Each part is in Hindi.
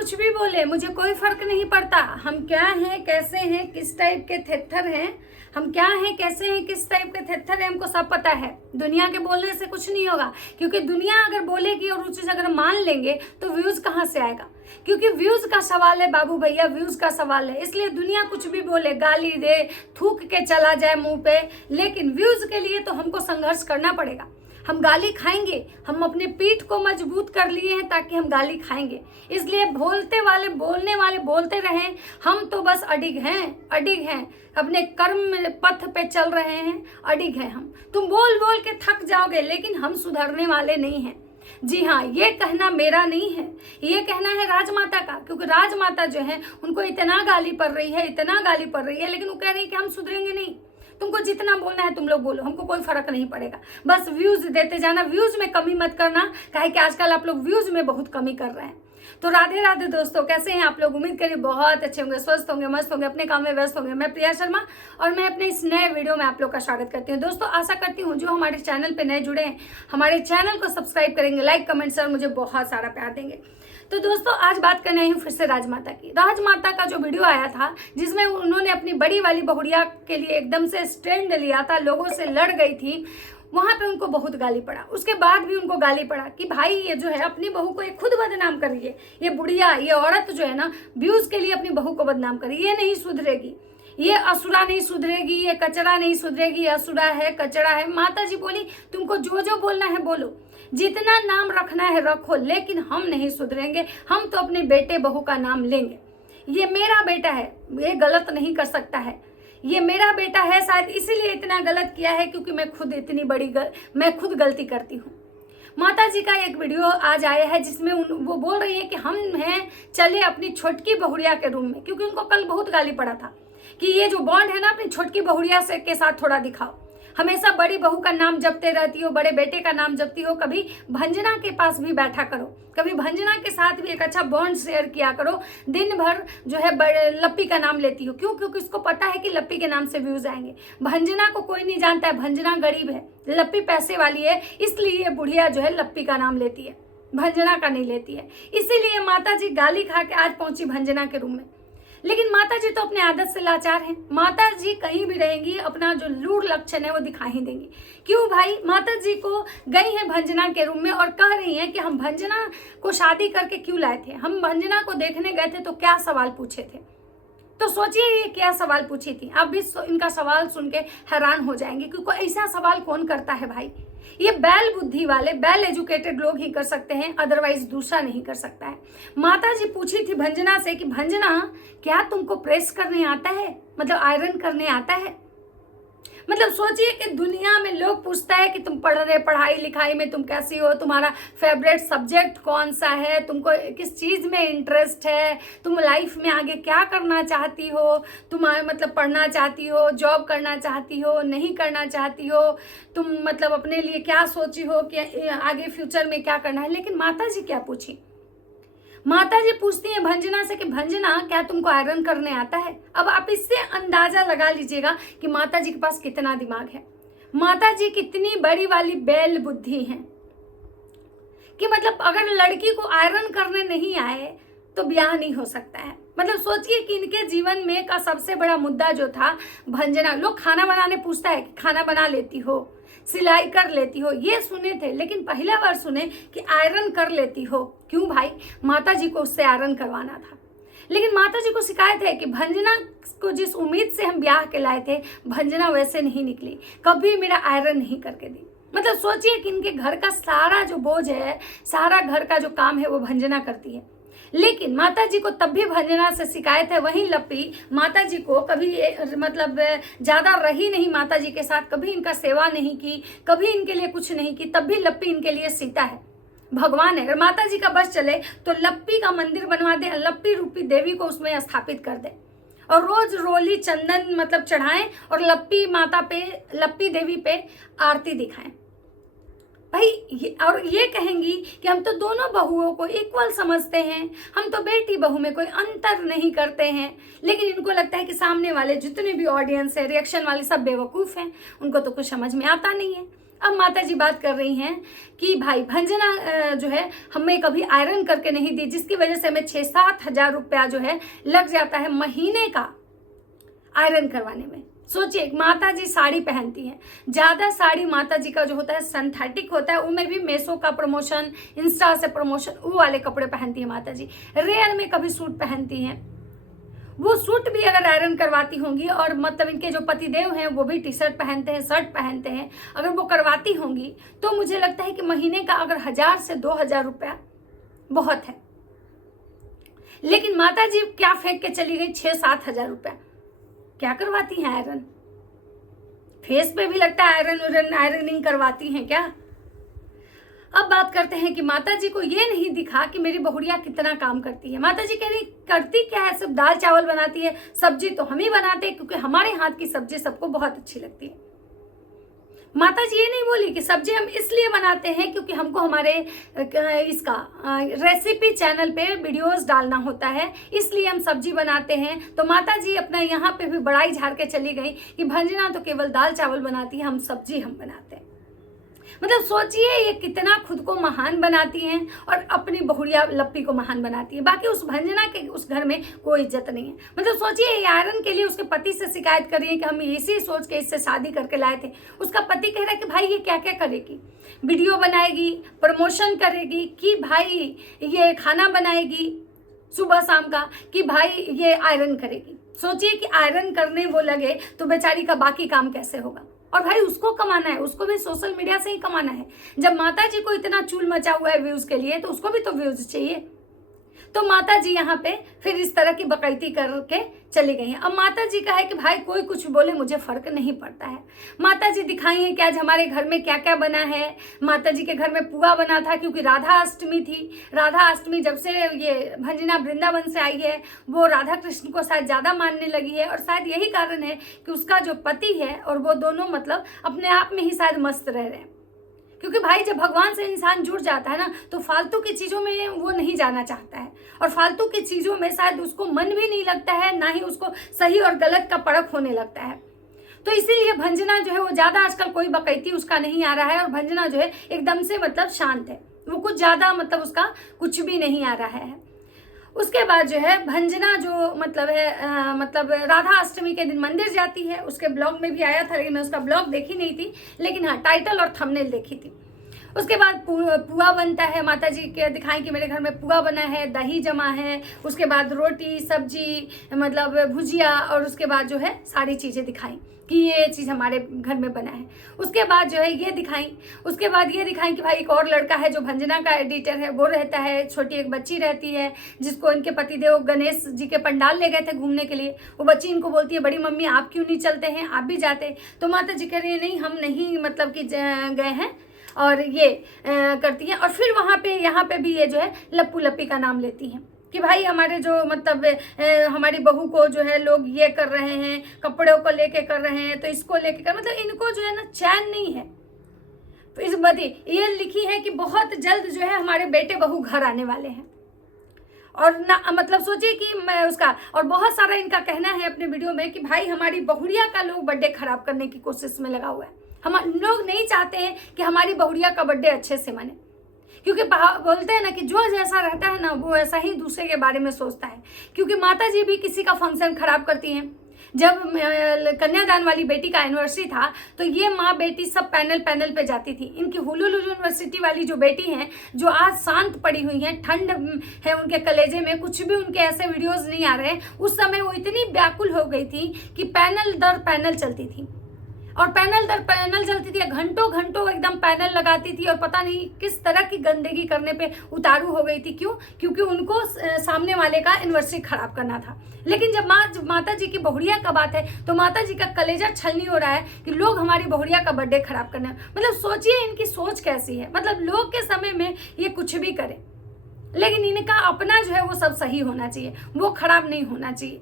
कुछ भी बोले, मुझे कोई फर्क नहीं पड़ता। हम क्या हैं, कैसे हैं, किस टाइप के थेथर हैं, हम क्या हैं, कैसे हैं, किस टाइप के थेथर हैं, हमको सब पता है। दुनिया के बोलने से कुछ नहीं होगा, क्योंकि दुनिया अगर बोलेगी और उस चीज अगर मान लेंगे तो व्यूज कहाँ से आएगा? क्योंकि व्यूज का सवाल है बाबू भैया, व्यूज का सवाल है। इसलिए दुनिया कुछ भी बोले, गाली दे, थूक के चला जाए मुंह पे, लेकिन व्यूज के लिए तो हमको संघर्ष करना पड़ेगा। हम गाली खाएंगे, हम अपने पीठ को मजबूत कर लिए हैं ताकि हम गाली खाएंगे। इसलिए बोलने वाले बोलते रहें, हम तो बस अडिग हैं, अपने कर्म पथ पे चल रहे हैं, अडिग हैं हम। तुम बोल बोल के थक जाओगे, लेकिन हम सुधरने वाले नहीं हैं। जी हाँ, ये कहना मेरा नहीं है, ये कहना है राजमाता का, क्योंकि राजमाता जो है उनको इतना गाली पड़ रही है, लेकिन वो कह रही है कि हम सुधरेंगे नहीं। तुमको जितना बोलना है तुम लोग बोलो, हमको कोई फर्क नहीं पड़ेगा। बस व्यूज देते जाना, व्यूज में कमी मत करना, काहे कि आजकल आप लोग व्यूज में बहुत कमी कर रहे हैं। तो राधे राधे दोस्तों, कैसे हैं आप लोग? उम्मीद करिए बहुत अच्छे होंगे, स्वस्थ होंगे, मस्त होंगे, अपने काम में व्यस्त होंगे। मैं प्रिया शर्मा और मैं अपने इस नए वीडियो में आप लोग का स्वागत करती हूँ। दोस्तों, आशा करती हूँ जो हमारे चैनल पे नए जुड़े हैं, हमारे चैनल को सब्सक्राइब करेंगे, लाइक कमेंट और मुझे बहुत सारा प्यार देंगे। तो दोस्तों, आज बात करने आई हूँ फिर से राजमाता की। राजमाता का जो वीडियो आया था, जिसमें उन्होंने अपनी बड़ी वाली बहुड़िया के लिए एकदम से स्टैंड लिया था, लोगों से लड़ गई थी, वहां पे उनको बहुत गाली पड़ा। उसके बाद भी उनको गाली पड़ा कि भाई ये जो है अपनी बहू को ये खुद बदनाम कर रही है, ये बुढ़िया, ये औरत जो है ना, व्यूज के लिए अपनी बहू को बदनाम कर रही है, ये नहीं सुधरेगी, ये असुरा नहीं सुधरेगी, ये कचरा नहीं सुधरेगी, असुरा है, कचरा है। माता जी बोली तुमको जो जो बोलना है बोलो, जितना नाम रखना है रखो, लेकिन हम नहीं सुधरेंगे, हम तो अपने बेटे बहू का नाम लेंगे। ये मेरा बेटा है, ये गलत नहीं कर सकता है, ये मेरा बेटा है, शायद इसीलिए इतना गलत किया है क्योंकि मैं खुद गलती करती हूँ। माता जी का एक वीडियो आज आया है जिसमें वो बोल रही है कि हम हैं चले अपनी छोटकी बहुड़िया के रूम में, क्योंकि उनको कल बहुत गाली पड़ा था कि ये जो बॉन्ड है ना अपनी छोटकी बहुड़िया से के साथ थोड़ा दिखाओ। हमेशा बड़ी बहू का नाम जपते रहती हो, बड़े बेटे का नाम जपती हो, कभी भंजना के पास भी बैठा करो, कभी भंजना के साथ भी एक अच्छा बॉन्ड शेयर किया करो। दिन भर जो है लप्पी का नाम लेती हो, क्यों? क्योंकि उसको पता है कि लप्पी के नाम से व्यूज आएंगे। भंजना को कोई नहीं जानता है, भंजना गरीब है, लप्पी पैसे वाली है, इसलिए बुढ़िया जो है लप्पी का नाम लेती है, भंजना का नहीं लेती है। इसीलिए माता जी गाली खा के आज पहुंची भंजना के रूम में। लेकिन माता जी तो अपने आदत से लाचार हैं। माता जी कहीं भी रहेंगी अपना जो लूढ़ लक्षण है वो दिखा ही देंगी। क्यों भाई? माता जी को गई हैं भंजना के रूम में और कह रही हैं कि हम भंजना को शादी करके क्यों लाए थे, हम भंजना को देखने गए थे तो क्या सवाल पूछे थे। तो सोचिए ये क्या सवाल पूछी थी। आप भी इनका सवाल सुन के हैरान हो जाएंगे, क्योंकि ऐसा सवाल कौन करता है भाई? ये बैल बुद्धि वाले, बैल एजुकेटेड लोग ही कर सकते हैं, अदरवाइज दूसरा नहीं कर सकता है। माता जी पूछी थी भंजना से कि भंजना, क्या तुमको प्रेस करने आता है, मतलब आयरन करने आता है? मतलब सोचिए कि दुनिया में लोग पूछता है कि तुम पढ़ाई लिखाई में तुम कैसी हो, तुम्हारा फेवरेट सब्जेक्ट कौन सा है, तुमको किस चीज़ में इंटरेस्ट है, तुम लाइफ में आगे क्या करना चाहती हो, तुम मतलब पढ़ना चाहती हो, जॉब करना चाहती हो, नहीं करना चाहती हो, तुम मतलब अपने लिए क्या सोची हो कि आगे फ्यूचर में क्या करना है। लेकिन माता जी क्या पूछी? माता जी पूछती है भंजना से कि भंजना, क्या तुमको आयरन करने आता है? अब आप इससे अंदाजा लगा लीजिएगा कि माता जी के पास कितना दिमाग है। माता जी कितनी बड़ी वाली बैल बुद्धि है कि मतलब अगर लड़की को आयरन करने नहीं आए तो ब्याह नहीं हो सकता है। मतलब सोचिए कि इनके जीवन में का सबसे बड़ा मुद्दा जो था भंजना। लोग खाना बनाने पूछता है कि खाना बना लेती हो, सिलाई कर लेती हो, ये सुने थे, लेकिन पहला बार सुने कि आयरन कर लेती हो। क्यों भाई? माता जी को उससे आयरन करवाना था। लेकिन माता जी को शिकायत है कि भंजना को जिस उम्मीद से हम ब्याह के लाए थे, भंजना वैसे नहीं निकली, कभी मेरा आयरन नहीं करके दी। मतलब सोचिए कि इनके घर का सारा जो बोझ है, सारा घर का जो काम है वो भंजना करती है। लेकिन माता जी को तब भी भंजना से शिकायत है। वहीं लप्पी माता जी को कभी मतलब ज़्यादा रही नहीं, माता जी के साथ कभी इनका सेवा नहीं की, कभी इनके लिए कुछ नहीं की, तब भी लप्पी इनके लिए सीता है, भगवान है। अगर माता जी का बस चले तो लप्पी का मंदिर बनवा दे, लप्पी रूपी देवी को उसमें स्थापित कर दे और रोज रोली चंदन मतलब चढ़ाएं और लप्पी माता पे, लप्पी देवी पे आरती दिखाएं भाई। और ये कहेंगी कि हम तो दोनों बहुओं को इक्वल समझते हैं, हम तो बेटी बहू में कोई अंतर नहीं करते हैं। लेकिन इनको लगता है कि सामने वाले जितने भी ऑडियंस है, रिएक्शन वाले सब बेवकूफ़ हैं, उनको तो कुछ समझ में आता नहीं है। अब माता जी बात कर रही हैं कि भाई भंजना जो है हमें कभी आयरन करके नहीं दी, जिसकी वजह से हमें 6-7 हज़ार रुपया जो है लग जाता है महीने का आयरन करवाने में। सोचिए, माता जी साड़ी पहनती हैं, ज़्यादा साड़ी माता जी का जो होता है सिंथेटिक होता है, उनमें भी मेसो का प्रमोशन, इंस्टा से प्रमोशन, वो वाले कपड़े पहनती हैं माता जी। रेयर में कभी सूट पहनती हैं। वो सूट भी अगर आयरन करवाती होंगी, और मतलब इनके जो पतिदेव हैं वो भी टी शर्ट पहनते हैं, शर्ट पहनते हैं, अगर वो करवाती होंगी तो मुझे लगता है कि महीने का अगर 1000 से 2000 रुपया बहुत है। लेकिन माता जी क्या फेंक के चली गई 6-7 हज़ार रुपया। क्या करवाती हैं आयरन? फेस पे भी लगता है आयरनिंग करवाती हैं क्या? अब बात करते हैं कि माता जी को ये नहीं दिखा कि मेरी बहुड़िया कितना काम करती है। माता जी कह रही करती क्या है, सब दाल चावल बनाती है, सब्जी तो हम ही बनाते हैं क्योंकि हमारे हाथ की सब्जी सबको बहुत अच्छी लगती है। माता जी ये नहीं बोली कि सब्जी हम इसलिए बनाते हैं क्योंकि हमको हमारे इसका रेसिपी चैनल पे वीडियोस डालना होता है, इसलिए हम सब्जी बनाते हैं। तो माता जी अपना यहाँ पे भी बड़ाई झाड़ के चली गई कि भंजना तो केवल दाल चावल बनाती है, हम सब्जी हम बनाते हैं। मतलब सोचिए ये कितना खुद को महान बनाती हैं और अपनी बहुड़िया लप्पी को महान बनाती है। बाकी उस भंजना के उस घर में कोई इज्जत नहीं है। मतलब सोचिए ये आयरन के लिए उसके पति से शिकायत कर रही है कि हम इसी सोच के इससे शादी करके लाए थे। उसका पति कह रहा है कि भाई ये क्या क्या करेगी, वीडियो बनाएगी, प्रमोशन करेगी, कि भाई ये खाना बनाएगी सुबह शाम का, कि भाई ये आयरन करेगी। सोचिए कि आयरन करने वो लगे तो बेचारी का बाकी काम कैसे होगा। और भाई उसको कमाना है, उसको भी सोशल मीडिया से ही कमाना है। जब माता जी को इतना चूल मचा हुआ है व्यूज के लिए, तो उसको भी तो व्यूज चाहिए। तो माता जी यहाँ पे फिर इस तरह की बकैती करके चली गई हैं। अब माता जी का है कि भाई कोई कुछ बोले मुझे फर्क नहीं पड़ता है। माता जी दिखाई है कि आज हमारे घर में क्या क्या बना है। माता जी के घर में पुआ बना था क्योंकि राधा अष्टमी थी। राधा अष्टमी जब से ये भंजना वृंदावन से आई है, वो राधा कृष्ण को शायद ज़्यादा मानने लगी है, और शायद यही कारण है कि उसका जो पति है और वो दोनों मतलब अपने आप में ही शायद मस्त रह रहे हैं। क्योंकि भाई जब भगवान से इंसान जुड़ जाता है ना, तो फालतू की चीज़ों में वो नहीं जाना चाहता है, और फालतू की चीज़ों में शायद उसको मन भी नहीं लगता है, ना ही उसको सही और गलत का परख होने लगता है। तो इसीलिए भंजना जो है वो ज़्यादा आजकल कोई बकैती उसका नहीं आ रहा है, और भंजना जो है एकदम से मतलब शांत है, वो कुछ ज़्यादा मतलब उसका कुछ भी नहीं आ रहा है। उसके बाद जो है भंजना जो मतलब है मतलब राधा अष्टमी के दिन मंदिर जाती है। उसके ब्लॉग में भी आया था, लेकिन मैं उसका ब्लॉग देखी नहीं थी, लेकिन हाँ टाइटल और थंबनेल देखी थी। उसके बाद पुआ बनता है, माता जी के दिखाएं कि मेरे घर में पुआ बना है, दही जमा है, उसके बाद रोटी सब्जी मतलब भुजिया, और उसके बाद जो है सारी चीज़ें दिखाई कि ये चीज़ हमारे घर में बना है। उसके बाद जो है ये दिखाई, उसके बाद ये दिखाई कि भाई एक और लड़का है जो भंजना का एडिटर है, वो रहता है, छोटी एक बच्ची रहती है जिसको इनके पतिदेव गणेश जी के पंडाल ले गए थे घूमने के लिए। वो बच्ची इनको बोलती है बड़ी मम्मी आप क्यों नहीं चलते हैं, आप भी जाते। तो माता जी कह रही है नहीं हम नहीं मतलब कि गए हैं, और ये करती हैं। और फिर वहाँ पे यहाँ पे भी ये जो है लप्पू लप्पी का नाम लेती हैं कि भाई हमारे जो मतलब हमारी बहू को जो है लोग ये कर रहे हैं, कपड़ों को लेके कर रहे हैं, तो इसको लेके कर, मतलब इनको जो है ना चैन नहीं है। तो इस बदी ये लिखी है कि बहुत जल्द जो है हमारे बेटे बहू घर आने वाले हैं, और ना मतलब सोचिए कि मैं उसका, और बहुत सारा इनका कहना है अपने वीडियो में कि भाई हमारी बहुड़िया का लोग बर्थडे खराब करने की कोशिश में लगा हुआ है। हम लोग नहीं चाहते हैं कि हमारी बहुड़िया का बर्थडे अच्छे से मने, क्योंकि बोलते हैं ना कि जो जैसा रहता है ना वो ऐसा ही दूसरे के बारे में सोचता है। क्योंकि माता जी भी किसी का फंक्शन खराब करती हैं। जब कन्यादान वाली बेटी का एनिवर्सरी था तो ये माँ बेटी सब पैनल पे जाती थी। इनकी हुलुलु यूनिवर्सिटी वाली जो बेटी हैं, जो आज शांत पड़ी हुई हैं, ठंड है उनके कलेजे में, कुछ भी उनके ऐसे वीडियोस नहीं आ रहे, उस समय वो इतनी व्याकुल हो गई थी कि पैनल दर पैनल चलती थी, और पैनल दर पैनल चलती थी, घंटों घंटों एकदम पैनल लगाती थी, और पता नहीं किस तरह की गंदगी करने पे उतारू हो गई थी। क्यों? क्योंकि उनको सामने वाले का एनिवर्सरी खराब करना था। लेकिन जब माता जी की बहुड़िया का बात है तो माता जी का कलेजा छलनी हो रहा है कि लोग हमारी बहुड़िया का बर्थडे खराब करना। मतलब सोचिए इनकी सोच कैसी है। मतलब लोग के समय में ये कुछ भी करें, लेकिन इनका अपना जो है वो सब सही होना चाहिए, वो खराब नहीं होना चाहिए।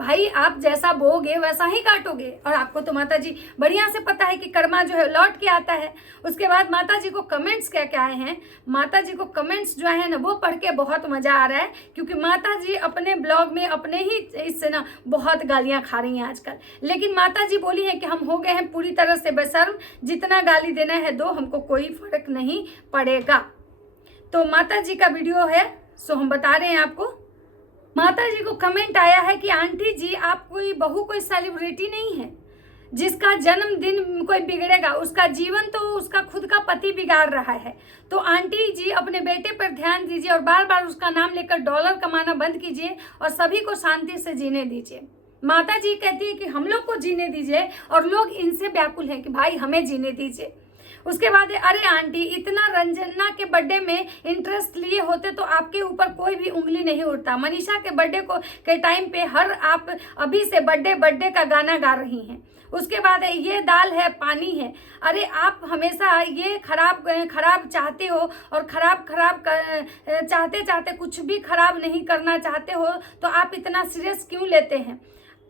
भाई आप जैसा बोगे वैसा ही काटोगे। और आपको तो माता जी बढ़िया से पता है कि कर्मा जो है लौट के आता है। उसके बाद माता जी को कमेंट्स क्या क्या आए हैं, माता जी को कमेंट्स जो है ना वो पढ़ के बहुत मजा आ रहा है, क्योंकि माता जी अपने ब्लॉग में अपने ही इससे ना बहुत गालियां खा रही हैं आजकल। लेकिन माता जी बोली है कि हम हो गए हैं पूरी तरह से बेशर्म, जितना गाली देना है दो, हमको कोई फर्क नहीं पड़ेगा। तो माता जी का वीडियो है, सो हम बता रहे हैं आपको। माता जी को कमेंट आया है कि आंटी जी आप कोई बहू कोई सेलिब्रिटी नहीं है जिसका जन्मदिन कोई बिगड़ेगा, उसका जीवन तो उसका खुद का पति बिगाड़ रहा है। तो आंटी जी अपने बेटे पर ध्यान दीजिए और बार बार उसका नाम लेकर डॉलर कमाना बंद कीजिए और सभी को शांति से जीने दीजिए। माता जी कहती है कि हम लोग को जीने दीजिए और लोग इनसे व्याकुल हैं कि भाई हमें जीने दीजिए। उसके बाद अरे आंटी इतना रंजना के बर्थडे में इंटरेस्ट लिए होते तो आपके ऊपर कोई भी उंगली नहीं उठता। मनीषा के बर्थडे को के टाइम पे आप अभी से बर्थडे का गाना गा रही हैं। उसके बाद ये दाल है पानी है। अरे आप हमेशा ये खराब चाहते हो और खराब चाहते चाहते कुछ भी खराब नहीं करना चाहते हो, तो आप इतना सीरियस क्यों लेते हैं?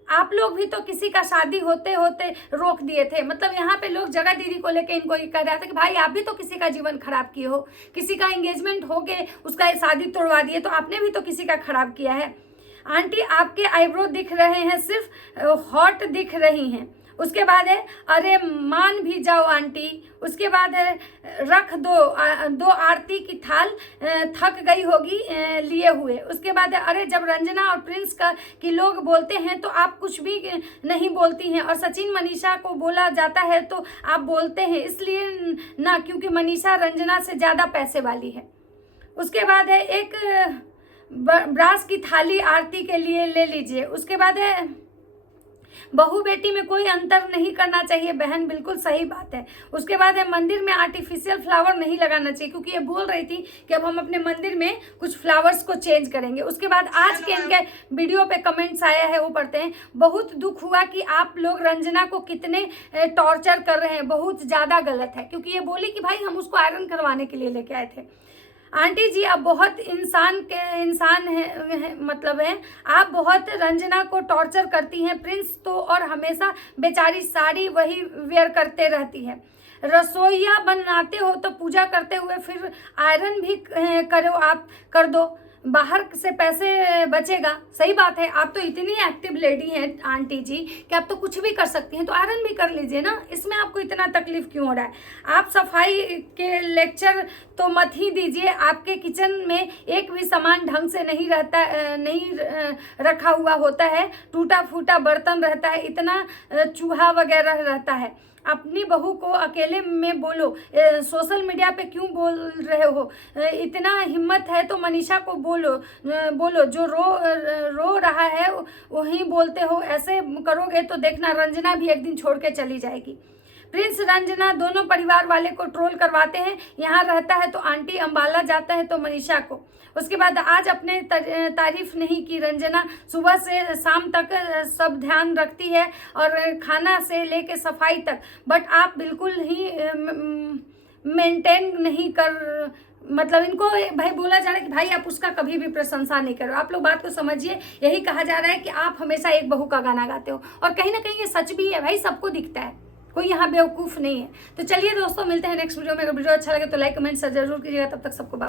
आप लोग भी तो किसी का शादी होते होते रोक दिए थे। मतलब यहाँ पे लोग जगह दीदी को लेके इनको ये कह रहा था कि भाई आप भी तो किसी का जीवन खराब किए हो, किसी का एंगेजमेंट हो गए उसका शादी तोड़वा दिए, तो आपने भी तो किसी का खराब किया है। आंटी आपके आईब्रो दिख रहे हैं, सिर्फ हॉट दिख रही हैं। उसके बाद है अरे मान भी जाओ आंटी। उसके बाद है रख दो आरती की थाल, थक गई होगी लिए हुए। उसके बाद है अरे जब रंजना और प्रिंस की लोग बोलते हैं तो आप कुछ भी नहीं बोलती हैं, और सचिन मनीषा को बोला जाता है तो आप बोलते हैं, इसलिए ना क्योंकि मनीषा रंजना से ज़्यादा पैसे वाली है। उसके बाद है एक ब्रास की थाली आरती के लिए ले लीजिए। उसके बाद है बहू बेटी में कोई अंतर नहीं करना चाहिए बहन, बिल्कुल सही बात है। उसके बाद है मंदिर में आर्टिफिशियल फ्लावर नहीं लगाना चाहिए, क्योंकि ये बोल रही थी कि अब हम अपने मंदिर में कुछ फ्लावर्स को चेंज करेंगे। उसके बाद आज के इनके वीडियो पे कमेंट्स आया है वो पढ़ते हैं। बहुत दुख हुआ कि आप लोग रंजना को कितने टॉर्चर कर रहे हैं, बहुत ज़्यादा गलत है, क्योंकि ये बोली कि भाई हम उसको आयरन करवाने के लिए लेके आए थे। आंटी जी आप बहुत इंसान है मतलब है, आप बहुत रंजना को टॉर्चर करती हैं। प्रिंस तो और हमेशा बेचारी साड़ी वही वेयर करते रहती है। रसोईया बनाते हो तो पूजा करते हुए फिर आयरन भी करो, आप कर दो, बाहर से पैसे बचेगा। सही बात है, आप तो इतनी एक्टिव लेडी हैं आंटी जी कि आप तो कुछ भी कर सकती हैं, तो आयरन भी कर लीजिए ना, इसमें आपको इतना तकलीफ क्यों हो रहा है? आप सफाई के लेक्चर तो मत ही दीजिए। आपके किचन में एक भी सामान ढंग से नहीं रखा हुआ होता है, टूटा फूटा बर्तन रहता है, इतना चूहा वगैरह रहता है। अपनी बहू को अकेले में बोलो, सोशल मीडिया पे क्यों बोल रहे हो? इतना हिम्मत है तो मनीषा को बोलो जो रो रहा है वही बोलते हो। ऐसे करोगे तो देखना रंजना भी एक दिन छोड़ के चली जाएगी। प्रिंस रंजना दोनों परिवार वाले को ट्रोल करवाते हैं, यहाँ रहता है तो आंटी अंबाला जाता है तो मनीषा को। उसके बाद आज अपने तारीफ नहीं की रंजना, सुबह से शाम तक सब ध्यान रखती है और खाना से लेके सफाई तक, बट आप बिल्कुल ही मेंटेन नहीं कर, मतलब इनको भाई बोला जा रहा है कि भाई आप उसका कभी भी प्रशंसा नहीं करो। आप लोग बात को समझिए, यही कहा जा रहा है कि आप हमेशा एक बहू का गाना गाते हो, और कहीं ना कहीं ये सच भी है भाई, सबको दिखता है, कोई यहाँ बेवकूफ़ नहीं है। तो चलिए दोस्तों मिलते हैं नेक्स्ट वीडियो में। अगर वीडियो अच्छा लगे तो लाइक कमेंट जरूर कीजिएगा। तब तक सबको